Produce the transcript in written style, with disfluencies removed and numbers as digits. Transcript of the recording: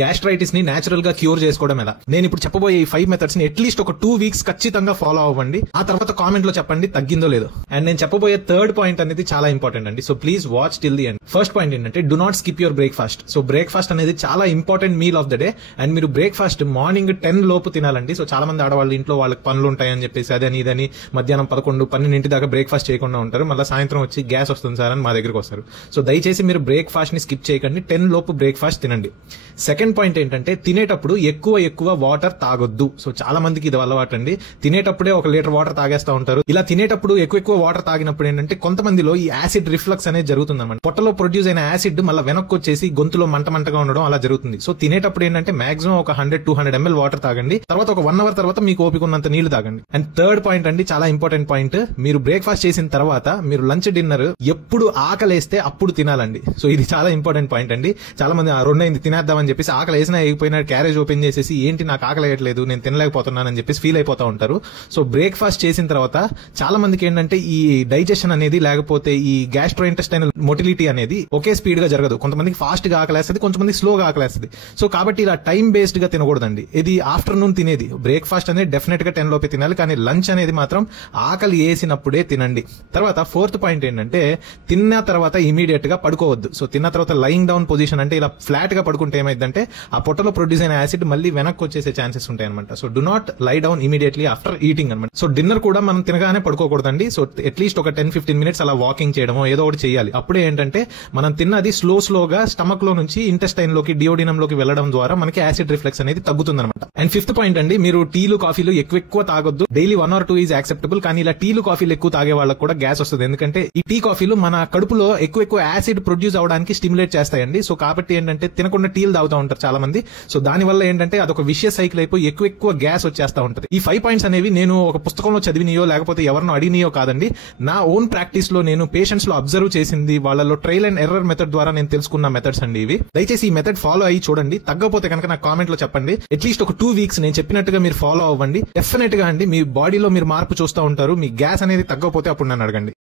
Gastritis ని natural గా cure చేసుకోవడం ఎలా. నేను ఇప్పుడు చెప్పబోయే ఈ 5 మెథడ్స్ ని అట్లీస్ట్ ఒక 2 వీక్స్ ఖచ్చితంగా ఫాలో అవ్వండి. ఆ తర్వాత కామెంట్ లో చెప్పండి తగ్గిందో లేదో. అండ్ నేను చెప్పబోయే థర్డ్ పాయింట్ అనేది చాలా ఇంపార్టెంట్ అండి. So please watch till the end. First point ఏంటంటే do not skip your breakfast. So breakfast అనేది చాలా important meal of the day. And మీరు బ్రేక్ఫాస్ట్ మార్నింగ్ 10 లోపు తినాలండి. సో చాలా మంది ఆడవాళ్ళు ఇంట్లో వాళ్ళకి పనులు ఉంటాయని చెప్పేసి అదని ఇదని మధ్యాహ్నం 11-12 దాకా బ్రేక్ఫాస్ట్ చేయకుండా ఉంటారు. మళ్ళీ సాయంత్రం వచ్చి గ్యాస్ వస్తుంది సార్ అని మా దగ్గరకు వస్తారు. సో దయచేసి మీరు బ్రేక్ఫాస్ట్ ని స్కిప్ చేయకండి. 10 లోపు బ్రేక్ఫాస్ట్ తినండి. సెకండ్ పాయింట్ ఏంటంటే తినేటప్పుడు ఎక్కువ వాటర్ తాగొద్దు. సో చాలా మందికి ఇది అలవాటు అండి. తినేటప్పుడే 1 లీటర్ వాటర్ తాగేస్తా ఉంటారు. ఇలా తినేటప్పుడు ఎక్కువ వాటర్ తాగినప్పుడు ఏంటంటే కొంతమందిలో ఈ యాసిడ్ రిఫ్లక్స్ అనేది జరుగుతుంది అన్నమాట. పొట్టలో ప్రొడ్యూస్ అయిన యాసిడ్ మళ్ళీ వెనక్కి వచ్చేసి గొంతులో మంటగా ఉండడం అలా జరుగుతుంది. సో తినేటప్పుడు ఏంటంటే మాక్సిమం ఒక 100-200 ml వాటర్ తాగండి. తర్వాత ఒక 1 అవర్ తర్వాత మీకు ఓపిక ఉన్నంత నీళ్లు తాగండి. అండ్ థర్డ్ పాయింట్ అండి, చాలా ఇంపార్టెంట్ పాయింట్, మీరు బ్రేక్ఫాస్ట్ చేసిన తర్వాత మీరు లంచ్ డిన్నర్ ఎప్పుడు ఆకలేస్తే అప్పుడు తినాలండి. సో ఇది చాలా ఇంపార్టెంట్ పాయింట్ అండి. చాలా మంది 2 అయింది తినేద్దామని చెప్పేసి ఆకలి వేసినా అయిపోయినా క్యారేజ్ ఓపెన్ చేసేసి ఏంటి నాకు ఆకలి వేయట్లేదు నేను తినలేకపోతున్నానని చెప్పేసి ఫీల్ అయిపోతా ఉంటారు. సో బ్రేక్ఫాస్ట్ చేసిన తర్వాత చాలా మందికి ఏంటంటే ఈ డైజెషన్ అనేది లేకపోతే ఈ గ్యాస్ట్రోఇంటెస్టైనల్ మొటిలిటీ అనేది ఒకే స్పీడ్ గా జరగదు. కొంతమందికి ఫాస్ట్ గా ఆకలేస్తుంది, కొంతమంది స్లోగా ఆకలేస్తుంది. సో కాబట్టి ఇలా టైం బేస్డ్ గా తినకూడదండి. ఇది ఆఫ్టర్నూన్ తినేది. బ్రేక్ఫాస్ట్ అనేది డెఫినెట్ గా 10 లోపే తినాలి, కానీ లంచ్ అనేది మాత్రం ఆకలి వేసినప్పుడే తినండి. తర్వాత ఫోర్త్ పాయింట్ ఏంటంటే తిన్న తర్వాత ఇమీడియట్ గా పడుకోవద్దు. సో తిన్న తర్వాత లయింగ్ డౌన్ పొజిషన్ అంటే ఇలా ఫ్లాట్ గా పడుకుంటే ఏమైందంటే ఆ పొట్టలో ప్రొడ్యూస్ అయిన యాసిడ్ మళ్ళీ వెనక్కి వచ్చేసే ఛాన్సెస్ ఉంటాయి అనమాట. So do not lie down immediately after eating అనమాట. సో డిన్నర్ కూడా మనం తినగానే పడుకోకూడదండి. సో అట్లీస్ట్ ఒక 10-15 మినిట్స్ అలా వాకింగ్ చేయడమో ఏదో ఒకటి చేయాలి. అప్పుడే ఏంటంటే మనం తిన్నది స్లోగా స్టమక్ లో నుంచి ఇంటెస్టైన్ లోకి డియోడినం లోకి వెళ్లడం ద్వారా మనకి యాసిడ్ రిఫ్లెక్స్ అనేది తగ్గుతుంది అనమాట. అండ్ ఫిఫ్త్ పాయింట్ అండి, మీరు టీలు కాఫీలు ఎక్కువ తాగొద్దు. Daily 1 or 2 is acceptable. కానీ ఇలా టీలు కాఫీలు ఎక్కువ తాగే వాళ్ళకి కూడా గ్యాస్ వస్తుంది. ఎందుకంటే ఈ టీ కాఫీలు మన కడుపులో ఎక్కువ యాసిడ్ ప్రొడ్యూస్ అవడానికి స్టిమ్యులేట్ చేస్తాయండి. సో కాబట్టి ఏంటంటే తినకుండా టీలు తాగుతూ ఉంటారు చాలా మంది. సో దాని వల్ల ఏంటంటే అదొక విషియస్ సైకిల్ అయిపోయి ఎక్కువ గ్యాస్ వచ్చేస్తా ఉంటది. ఈ 5 పాయింట్స్ అనేవి నేను ఒక పుస్తకంలో చదివినయో లేకపోతే ఎవరినో అడిగినయో కాదండి. నా ఓన్ ప్రాక్టీస్ లో నేను పేషెంట్స్ లో అబ్జర్వ్ చేసింది, వాళ్ళలో ట్రయల్ అండ్ ఎర్రర్ మెథడ్ ద్వారా నేను తెలుసుకున్న మెథడ్స్ అండి ఇవి. దయచేసి ఈ మెథడ్ ఫాలో అయ్యి చూడండి. తగ్గకపోతే కనుక నాకు కామెంట్ లో చెప్పండి. అట్లీస్ట్ ఒక 2 వీక్స్ నేను చెప్పినట్టుగా మీరు ఫాలో అవ్వండి. డెఫినెట్ గా అండి మీ బాడీలో మీరు మార్పు చూస్తూ ఉంటారు. మీ గ్యాస్ అనేది తగ్గకపోతే అప్పుడు నన్ను అడగండి.